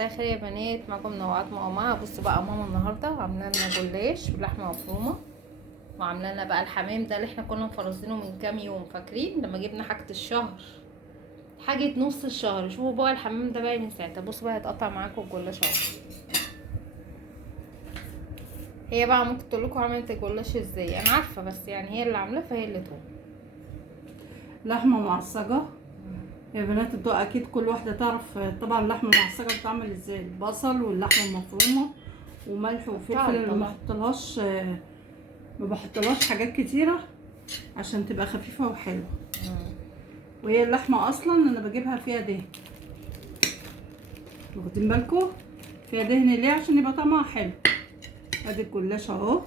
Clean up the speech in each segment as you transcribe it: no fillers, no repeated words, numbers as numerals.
مساء الخير يا بنات، معاكم نوعات ماما. بصوا بقى ماما النهارده عامله لنا جلاش بلحمه مفرومه، وعامله لنا بقى الحمام ده اللي احنا كنا مفرزينه من كام يوم. فاكرين لما جبنا حاجه الشهر، حاجه نص الشهر؟ شوفوا بقى الحمام ده بقى من ساعتها. بصوا بقى هيتقطع معاكم الجلاش اهو. هي بقى ممكن تقول لكم عملت الجلاش ازاي، انا عارفه، بس يعني هي اللي عاملاه فهي اللي تقول. لحمه معصجه يا بنات الضوء، اكيد كل واحده تعرف طبعا اللحمه المعصجه بتتعمل ازاي. البصل واللحمه المفرومه وملح وفلفل، انا ما بحطلهاش حاجات كتيره عشان تبقى خفيفه وحلوه. وهي اللحمه اصلا انا بجيبها فيها دهن، واخدين بالكم؟ فيها دهن ليه؟ عشان يبقى طعمها حلو. ادي الجلاش اهو.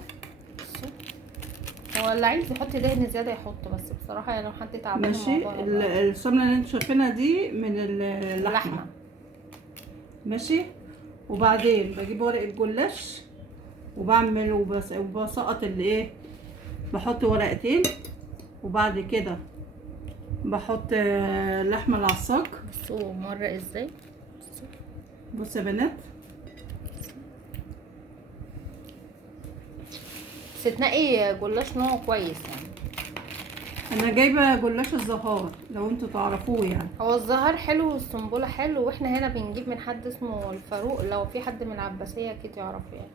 هو اللي عايز يحط دهن زياده يحط، بس بصراحه يعني لو حد تعبان ماشي. الموضوع السمنه اللي انتوا شايفينها دي من اللحمه. ماشي. وبعدين بجيب ورق الجلاش وبعمل وبسقط الايه، بحط ورقتين، وبعد كده بحط لحمه العصاك. بصوا مره ازاي. بصوا يا بنات، بس تنقي جلاش نوع كويس يعني. انا جايبه جلاش الزهار لو انتوا تعرفوه يعني. هو الزهر حلو والسنبله حلو، واحنا هنا بنجيب من حد اسمه الفاروق، لو في حد من العباسيه اكيد يعرفه يعني.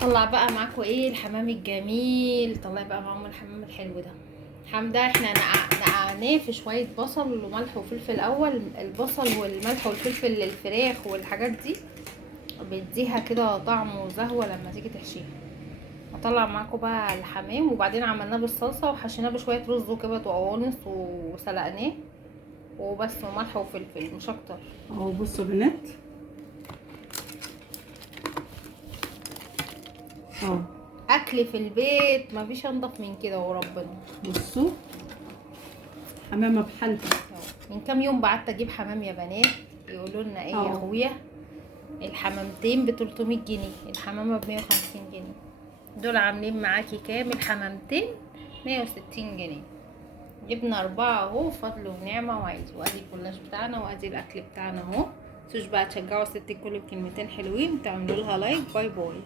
طلع بقى معاكم ايه الحمام الجميل، طلع بقى معاهم الحمام الحلو ده. الحمام ده احنا نقعناه في شويه بصل وملح وفلفل. اول البصل والملح والفلفل للفراخ والحاجات دي بيديها كده طعم وزهوه لما تيجي تحشيها. هطلع معاكم بقى الحمام، وبعدين عملناه بالصلصه وحشيناه بشويه رز وكبد وقوانص وسلقناه وبس، وملح وفلفل مش اكتر. اهو بصوا يا بنات اهو. اكل في البيت مفيش انضف من كده وربنا. بصوا حمامه بحالتها. من كام يوم بعت اجيب حمام يا بنات، يقولوا لنا ايه يا اخويا، الحمامتين ب 300 جنيه، الحمامه ب 150 جنيه. دول عاملين معاكي كام الحمامتين؟ 160 جنيه. جبنا 4 اهو، فضل ونعمه وعيد. وادي الجلاش بتاعنا وادي الاكل بتاعنا اهو. متنسوش بقى تشجعوا ست الكل بكلمتين حلوين، تعملوا لها لايك. باي باي.